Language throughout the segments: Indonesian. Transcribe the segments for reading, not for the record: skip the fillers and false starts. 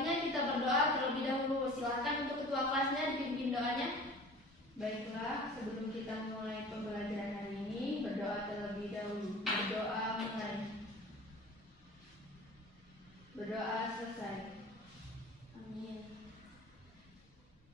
baiknya kita berdoa terlebih dahulu. Silakan untuk ketua kelasnya dipimpin doanya. Baiklah, sebelum kita mulai pembelajaran hari ini, berdoa terlebih dahulu. Berdoa mulai. Berdoa selesai. Amin.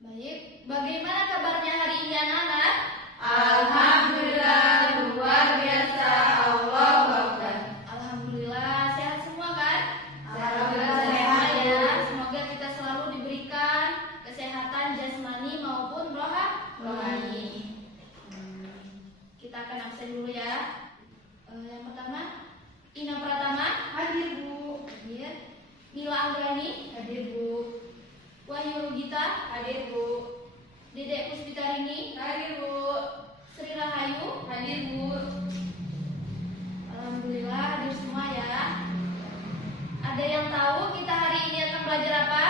Baik, bagaimana kabarnya hari ini anak-anak? Alhamdulillah, luar biasa. Allahu Akbar. Alhamdulillah, sehat semua kan? Alhamdulillah sehat, Bu. Ya, semoga kita selalu diberikan kesehatan jasmani maupun rohani. Kita akan absen dulu ya. Yang pertama, Ina Pratama. Hadir, Bu. Hadir. Mila Anggrani. Hadir, Bu. Wahyu Rugita. Hadir, Bu. Dedek Puspitarini. Hadir, Bu. Sri Rahayu. Hadir, Bu. Alhamdulillah hadir semua ya. Ada yang tahu kita hari ini akan belajar apa?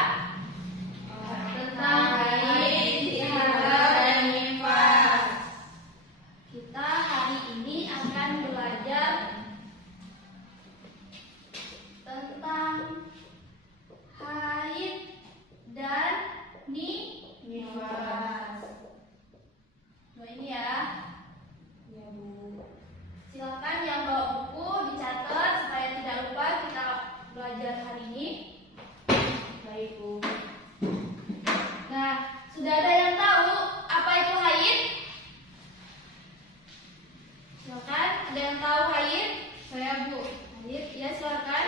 Tentang haid, istihara, dan nifas. Kita hari ini akan belajar tentang haid dan nifas. Nah ini ya. Ya, Bu. Silakan yang bawa buku dicatat supaya tidak lupa kita belajar hari ini. Baik, Bu. Nah, sudah ada yang tahu apa itu haid? Silakan, ada yang tahu haid? Saya, Bu. Haid, ya silakan.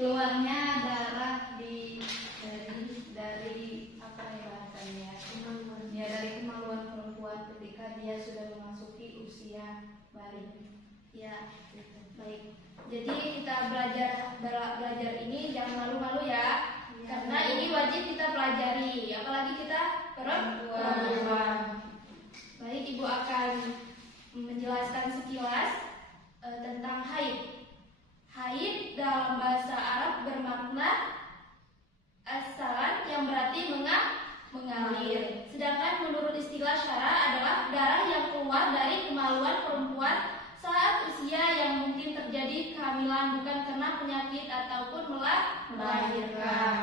Keluarnya darah dari apa ya bahasanya? Ya, dari kemaluan perempuan ketika dia sudah memasuki usia balik. Ya, baik. Jadi kita belajar ini jangan malu-malu ya, karena ini wajib kita pelajari, apalagi kita perempuan. Baik, Ibu akan menjelaskan sekilas tentang haid. Haid dalam bahasa Arab bermakna asalan yang berarti mengalir. Sedangkan menurut istilah syara adalah darah yang keluar dari kemaluan perempuan saat usia yang mungkin terjadi kehamilan bukan karena penyakit ataupun melahirkan.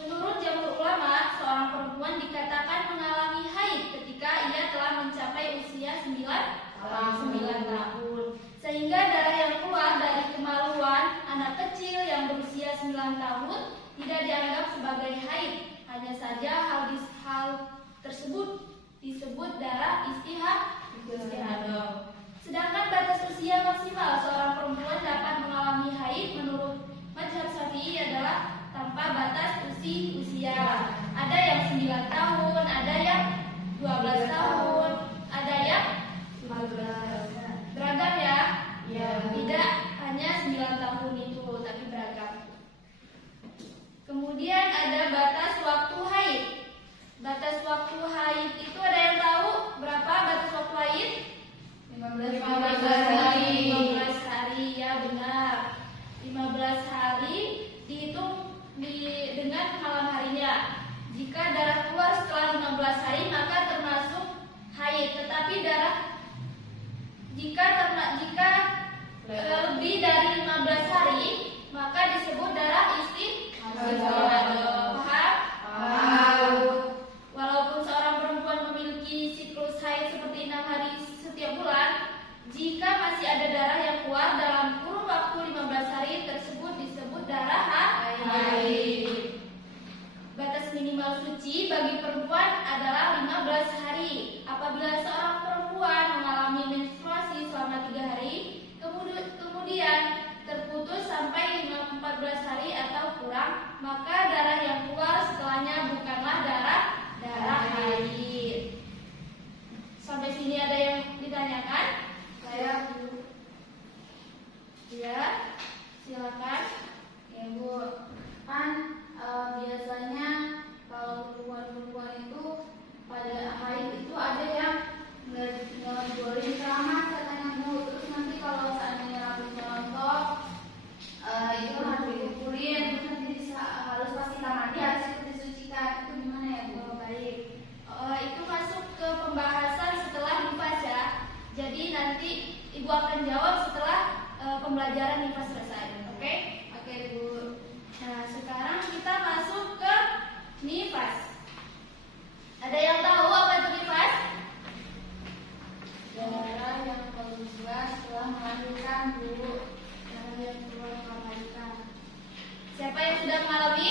Menurut jamhur ulama, seorang perempuan dikatakan mengalami haid ketika ia telah mencapai usia 9 tahun. Sehingga darah yang keluar dari kemaluan anak kecil yang berusia 9 tahun tidak dianggap sebagai haid. Hanya saja hal tersebut disebut darah istihadah. Sedangkan batas usia maksimal seorang perempuan dapat mengalami haid menurut mazhab Syafi'i adalah tanpa batas usia. Ada yang 9 tahun, ada yang 12 tahun, ada yang 15. Beragam ya? Ya. Tidak hanya 9 tahun itu, tapi beragam. Kemudian ada batas waktu haid. Batas waktu haid itu ada yang tahu berapa batas waktu haid? 15 hari. 15 hari, ya benar. 15 hari dihitung dengan malam harinya. Jika darah keluar setelah 15 hari maka termasuk haid. Tetapi jika lebih dari 15 hari maka disebut darah istihadah. Paham? Walaupun seorang perempuan memiliki siklus haid seperti 6 hari setiap bulan, jika masih ada darah yang keluar dalam kurun waktu 15 hari tersebut disebut darah haid. Batas minimal suci bagi perempuan adalah 15 hari. Apabila seorang perempuan mengalami menstruasi selama 3 hari, kemudian terputus sampai 14 hari atau kurang, maka darah yang keluar setelahnya bukanlah darah haid. Sampai sini ada yang ditanyakan? Saya, Bu. Ya, silakan. Ya, Bu. Kan biasanya kalau perempuan itu pada haid itu ada yang ngebolehin keramas katanya, Bu. Terus nanti kalau seandainya rambutnya rontok, itu harus dikumpulin, terus nanti harus pas kita mandi harus ikut disucikan. Itu gimana ya, Bu? Baik. Itu masuk ke pembahasan setelah nifas ya. Jadi nanti Ibu akan jawab setelah pembelajaran nifas selesai. Oke? Oke, Bu. Nah, sekarang kita masuk ke nifas. Ada yang tahu apa itu nifas? Darah yang keluar setelah melahirkan, Bu. Darah yang keluar setelah melahirkan. Siapa yang sudah mengalami?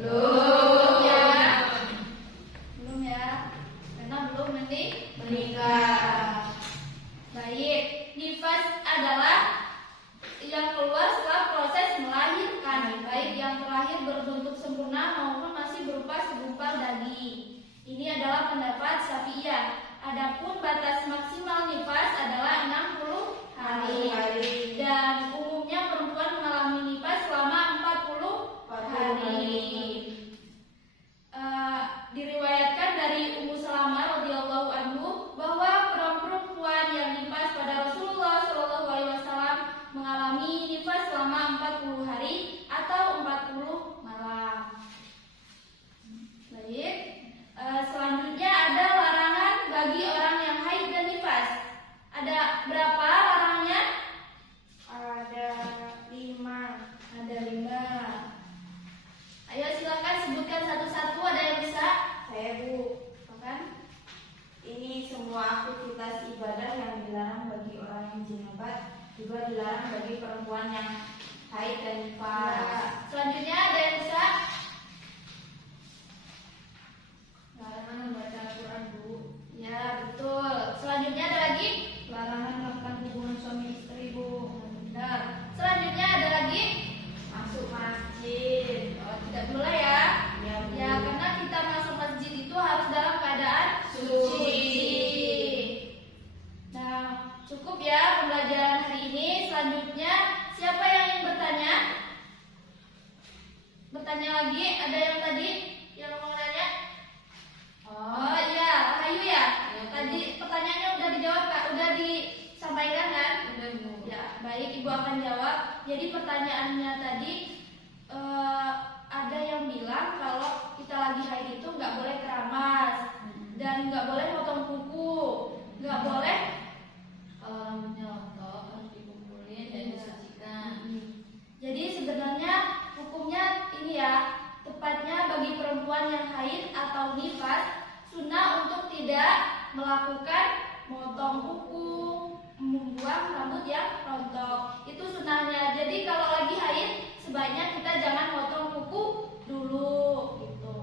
Belum. Ya. Belum ya. Karena belum menikah. Baik, nifas adalah yang keluar setelah proses melahirkan, baik yang terakhir berbentuk sempurna maupun masih berupa segumpal daging. Ini adalah pendapat Syafi'iyah. Adapun batas maksimal nifas adalah 60 hari. Dan umumnya perempuan mengalami nifas selama 40 hari. Diriwayatkan dari Ummu Salamah radhiyallahu anhu bahwa perempuan yang nifas pada Rasulullah Shallallahu alaihi wasallam mengalami nifas selama 40 hari atau 40 malam. Baik. Selanjutnya ada larangan bagi orang yang haid dan nifas. Ada berapa larangannya? Ada 5. Ada 5. Ayo silakan sebutkan satu-satu. Ada yang bisa? Saya, Bu. Kan? Ini semua aktivitas ibadah yang dilarang bagi orang yang jenabat juga dilarang bagi perempuan yang haid dan nifas. Selanjutnya ada yang bisa? Larangan membaca Al-Quran, Bu. Ya, betul. Selanjutnya ada lagi? Larangan melakukan hubungan suami istri, Bu. Benar. Selanjutnya ada lagi? Masuk masjid. Oh, tidak boleh ya? Ya, Bu. Ya, karena kita masuk masjid itu harus dalam keadaan suci. Nah, cukup ya pembelajaran hari ini. Selanjutnya, siapa yang ingin bertanya? Bertanya lagi? Ada yang tadi yang mau nanya? Oh iya, Rahayu ya. Tadi pertanyaannya udah dijawab Kak, udah disampaikan kan? Udah, Bu. Ya, baik, Ibu akan jawab. Jadi pertanyaannya tadi ada yang bilang kalau kita lagi haid itu nggak boleh keramas dan nggak boleh potong kuku, nggak boleh. Kalau rambutnya rontok harus dikumpulin dan disucikan. Jadi sebenarnya hukumnya ini ya, tepatnya bagi perempuan yang haid atau nifas, sunnah untuk tidak melakukan motong kuku, membuang rambut yang rontok. Itu sunnahnya. Jadi kalau lagi haid, sebaiknya kita jangan motong kuku dulu gitu.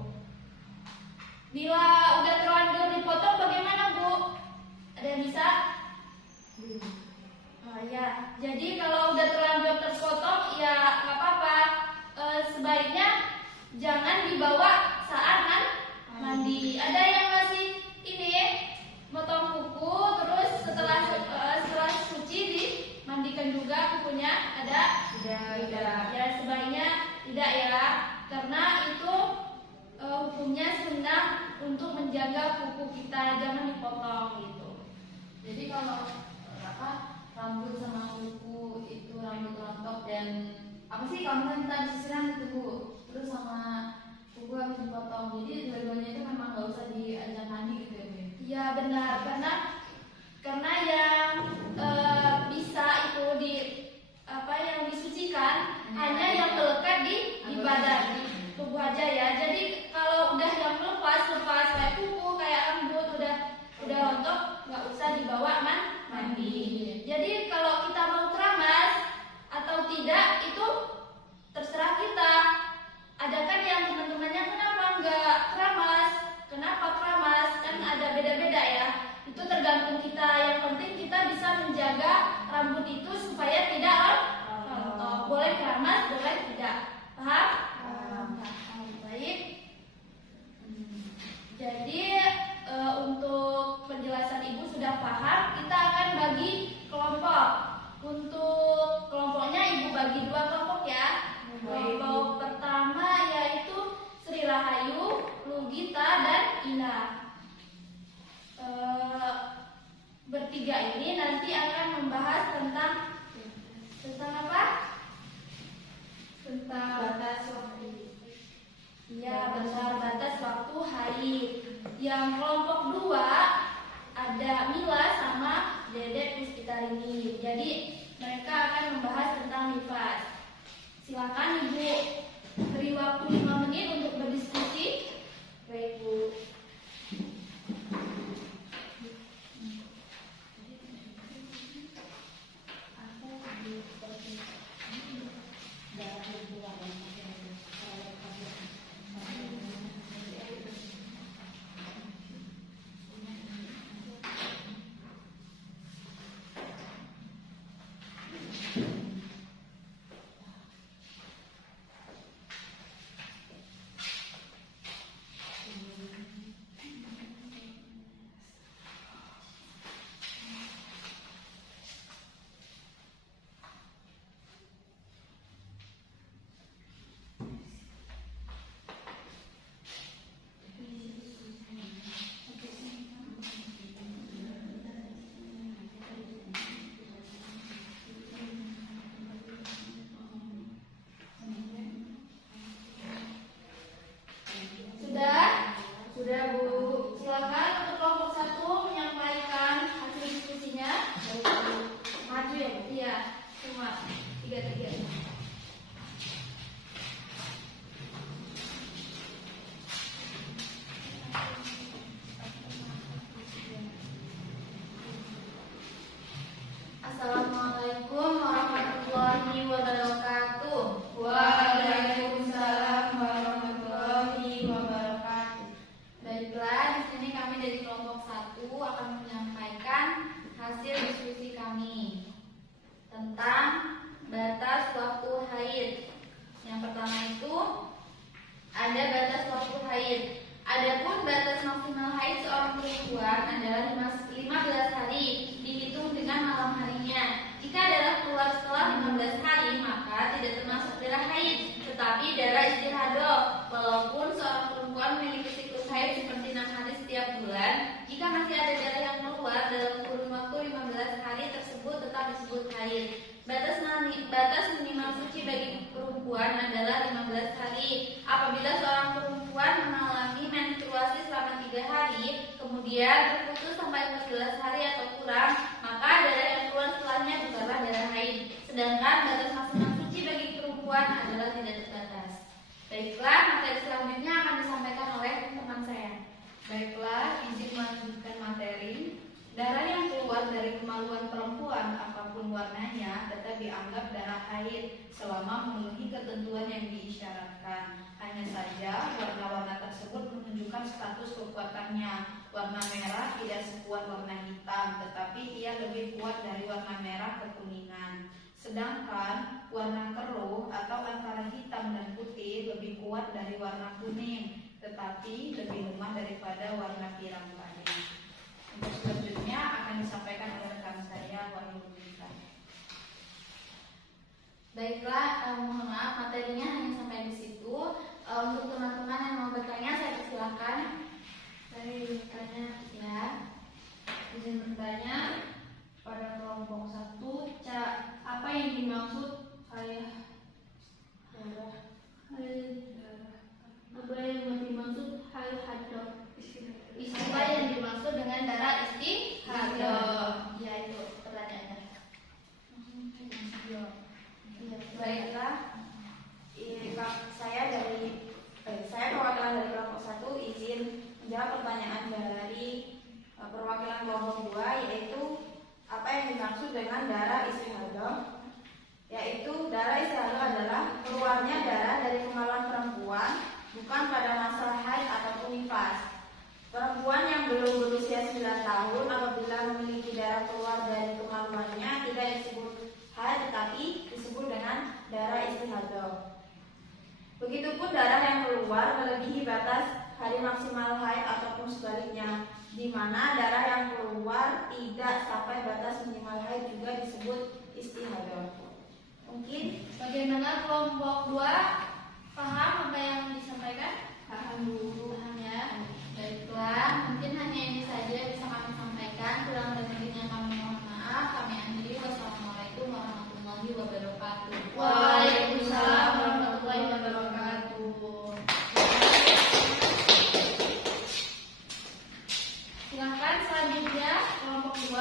Bila udah terlanjur dipotong bagaimana, Bu? Ada yang bisa? Oh ya, jadi kalau udah terlanjur terpotong ya nggak apa-apa. Sebaiknya jangan dibawa saat mandi. Ada yang masih ini motong kuku, terus setelah suci dimandikan juga kukunya. Ada? Tidak. Ya sebaiknya tidak ya, karena itu hukumnya sunnah untuk menjaga kuku kita, jangan dipotong gitu. Jadi kalau rambut sama kuku itu rambut rontok dan apa sih kamu kan tadi sisiran itu, Bu, terus sama kuku harus dipotong. Jadi dua-duanya itu memang nggak usah diajak mandi gitu ya, Bu? Ya benar, karena yang bisa itu yang disucikan hanya yang melekat di badan, di tubuh aja ya. Jadi kalau udah yang lepas kayak kuku, kayak rambut udah rontok, nggak usah dibawa mandi. Jadi kalau kita mau keramas atau tidak itu terserah kita. Ada kan yang teman-temannya kenapa nggak keramas, kenapa keramas, kan ada beda-beda ya. Itu tergantung kita. Yang penting kita bisa menjaga rambut itu supaya tidak rontok. Boleh keramas, boleh tidak. Paham? Baik. Jadi untuk penjelasan Ibu sudah paham. Kita akan bagi kelompok. Untuk kelompoknya Ibu bagi 2 kelompok ya. Kelompok pertama yaitu Sri Rahayu, Lugita, dan Ina. Bertiga ini nanti akan membahas tentang apa? Tentang Batas waktu. ya benar, batas waktu haid. Yang kelompok 2 ada Mila sama Dedek Puspitarini. Jadi mereka akan membahas tentang nifas. Silakan Ibu. Assalamualaikum warahmatullahi wabarakatuh. Waalaikumsalam warahmatullahi wabarakatuh. Baiklah, di sini kami dari kelompok 1 akan menyampaikan hasil diskusi kami tentang batas waktu haid. Yang pertama itu ada batas waktu haid. Adapun batas maksimal haid seorang perempuan adalah 15 hari dihitung dengan malam harinya. Jika darah keluar setelah 15 hari maka tidak termasuk darah haid, tetapi darah istihadah. Walaupun seorang perempuan memiliki siklus haid seperti 6 hari setiap bulan, jika masih ada darah yang keluar dalam kurun waktu 15 hari tersebut tetap disebut haid. Batas minimal suci bagi perempuan adalah 15 hari. Apabila seorang perempuan mengalami menstruasi selama 3 hari, kemudian terputus sampai 14 hari atau kurang, maka darah yang keluar setelahnya bukanlah darah haid. Sedangkan batas maksimal suci bagi perempuan adalah tidak terbatas. Baiklah, materi selanjutnya akan disampaikan oleh teman saya. Baiklah, izin melanjutkan materi. Darah yang keluar dari kemaluan perempuan apapun warnanya tetap dianggap darah haid selama memenuhi ketentuan yang diisyaratkan. Hanya saja warna-warna tersebut menunjukkan status kekuatannya. Warna merah tidak sekuat warna hitam, tetapi ia lebih kuat dari warna merah kekuningan. Sedangkan warna keruh atau antara hitam dan putih lebih kuat dari warna kuning, tetapi lebih lemah daripada warna pirang tadi. Untuk selanjutnya akan disampaikan oleh rekan saya, Wahyu Nurita. Baiklah, mohon maaf materinya hanya sampai di situ. Untuk teman-teman yang mau bertanya saya persilakan. Saya bertanya ya. Izin bertanya pada kelompok 1, apa yang dimaksud darah? Apa yang dimaksud haid? Istilah yang dimaksud dengan darah istihadah, yaitu pertanyaannya. Baiklah, saya perwakilan dari kelompok 1 izin menjawab pertanyaan dari perwakilan kelompok 2, yaitu apa yang dimaksud dengan darah istihadah. Yaitu darah istihadah adalah keluarnya darah dari kemaluan perempuan bukan pada masa haid ataupun nifas. Perempuan yang belum berusia 9 tahun apabila memiliki darah keluar dari kemaluannya tidak disebut haid tetapi disebut dengan darah istihadah. Begitupun darah yang keluar melebihi batas hari maksimal haid ataupun sebaliknya, di mana darah yang keluar tidak sampai batas minimal haid juga disebut istihadah. Mungkin Bagaimana kelompok 2? Paham apa yang disampaikan? paham dulu. Paham ya? Baiklah, mungkin hanya ini saja yang bisa kami sampaikan. Kurang lebihnya kami mohon maaf. Kami akhiri. Wassalamualaikum warahmatullahi wabarakatuh. Waalaikumsalam warahmatullahi wabarakatuh. Silakan selanjutnya kelompok 2.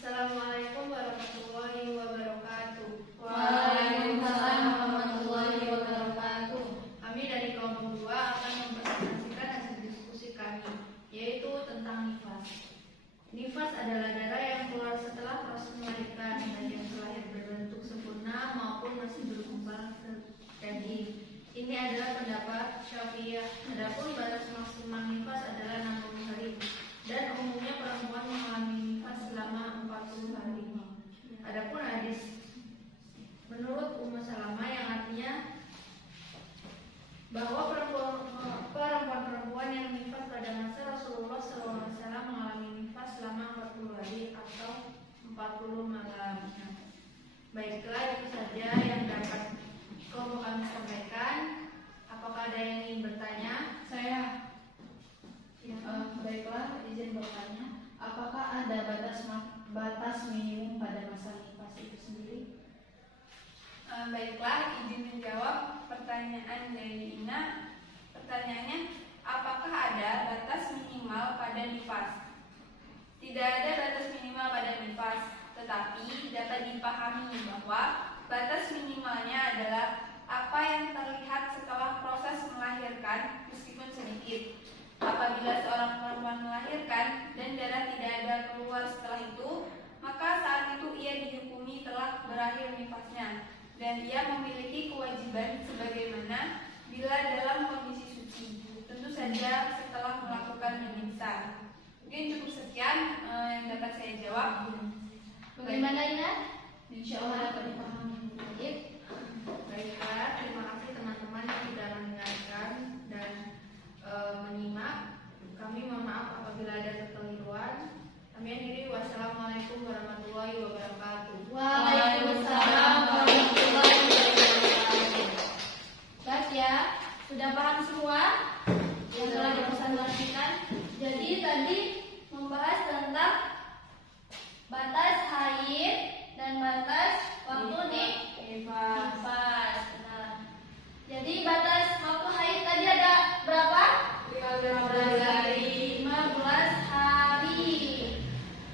Assalamualaikum warahmatullahi wabarakatuh. Waalaikumsalam warahmatullahi wabarakatuh. Kami dari kelompok 2 akan mempresentasikan hasil diskusi kami, yaitu tentang nifas. Nifas adalah darah yang keluar setelah proses melahirkan, baik yang terlahir berbentuk sempurna maupun masih berkembang terjadi. Ini adalah pendapat Syafi'iyah. Adapun batas maksimal nifas adalah 60 hari dan umumnya perempuan mengalami nifas selama 40 hari. Adapun hadis menurut Ummu Salamah yang artinya bahwa perempuan-perempuan yang nifas pada masa Rasulullah SAW mengalami nifas selama 40 hari atau 40 malam. Baiklah, itu saja yang dapat kami sampaikan. Apakah ada yang ingin bertanya? Saya baiklah, izin bertanya, apakah ada batas minimum pada masa nifas itu sendiri? Baiklah, izin menjawab pertanyaan dari Ina. Pertanyaannya, apakah ada batas minimal pada nifas? Tidak ada batas minimal pada nifas, tetapi dapat dipahami bahwa batas minimalnya adalah apa yang terlihat setelah proses melahirkan meskipun sedikit. Apabila seorang perempuan melahirkan dan darah tidak ada keluar setelah itu, maka saat itu ia dihukumi telah berakhir nifasnya dan ia memiliki kewajiban sebagaimana bila dalam kondisi suci, tentu saja setelah melakukan menyiksa. Mungkin cukup sekian yang dapat saya jawab. Bagaimana Ina? Insya Allah dapat dipahami. Baik. Baiklah, terima kasih teman-teman yang sudah mendengarkan dan menyimak. Kami mohon maaf apabila ada kekeliruan. Kami akhiri. Wassalamualaikum warahmatullahi wabarakatuh. Waalaikumsalam warahmatullahi wabarakatuh. Baik ya, sudah paham semua yang telah dipresentasikan. Jadi tadi membahas tentang batas haid dan batas waktu nifas. Nah, jadi batas waktu haid tadi ada berapa? 15 hari. 15 hari.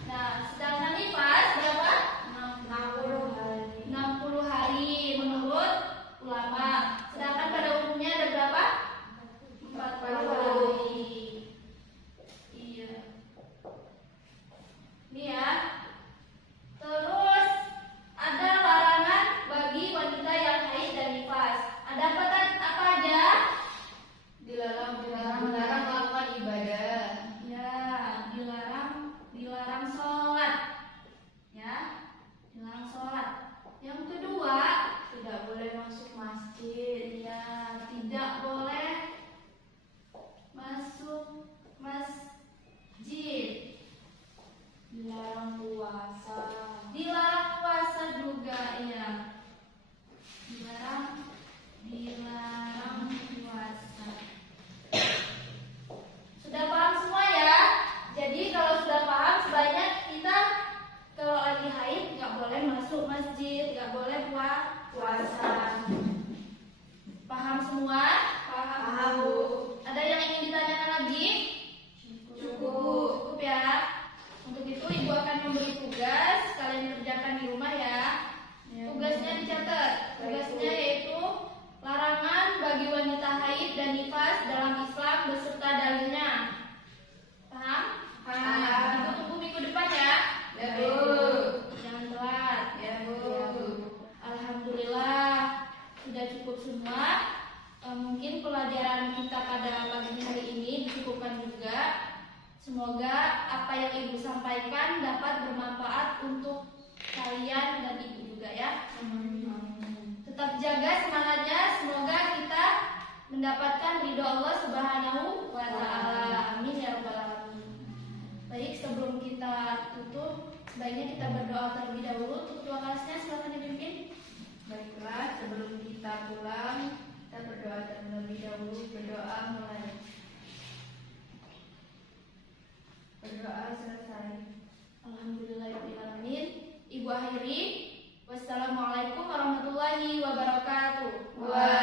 Nah, sedangkan nifas berapa? 60 hari. 60 hari menurut ulama. Sedangkan pada umumnya ada berapa? 40 hari. Iya. Ini ya. Terus ada larangan bagi wanita yang haid dan nifas. Ada apa aja? Dilarang melakukan ibadah. Ya, dilarang sholat. Ya, dilarang sholat. Yang kedua, Tidak boleh masuk masjid. ya tidak boleh masuk masjid. Dilarang puasa. Dilarang puasa juga, ya. Dilarang puasa. Sudah paham semua ya? Jadi kalau sudah paham, sebaiknya kita kalau lagi haid nggak boleh masuk masjid, nggak boleh puasa. Paham semua? Paham, Bu. Ada yang ingin ditanyakan lagi? Cukup ya. Untuk itu ibu akan memberi tugas, kalian kerjakan di rumah ya. Tugasnya dicatat. Tugasnya yaitu larangan bagi wanita haid dan nifas dalam Islam beserta dalilnya. Paham? Paham. Ibu tunggu minggu depan ya. Ya, Bu. Jangan telat. Ya, Bu. Alhamdulillah sudah cukup semua. Mungkin pelajaran kita pada pagi hari ini dicukupkan juga. Semoga apa yang ibu sampaikan dapat bermanfaat untuk kalian dan ibu juga ya. Tetap jaga semangatnya. Semoga kita mendapatkan ridho Allah Subhanahu wa Ta'ala. Amin ya rabbal alamin. Baik, sebelum kita tutup, sebaiknya kita berdoa terlebih dahulu. Untuk doa kelasnya silakan dipimpin. Baiklah, sebelum kita pulang, kita berdoa terlebih dahulu. Berdoa mulai. Berdoa selesai. Alhamdulillahirobbilalamin. Ibu akhiri. Wassalamualaikum warahmatullahi wabarakatuh. Waalaikumsalam.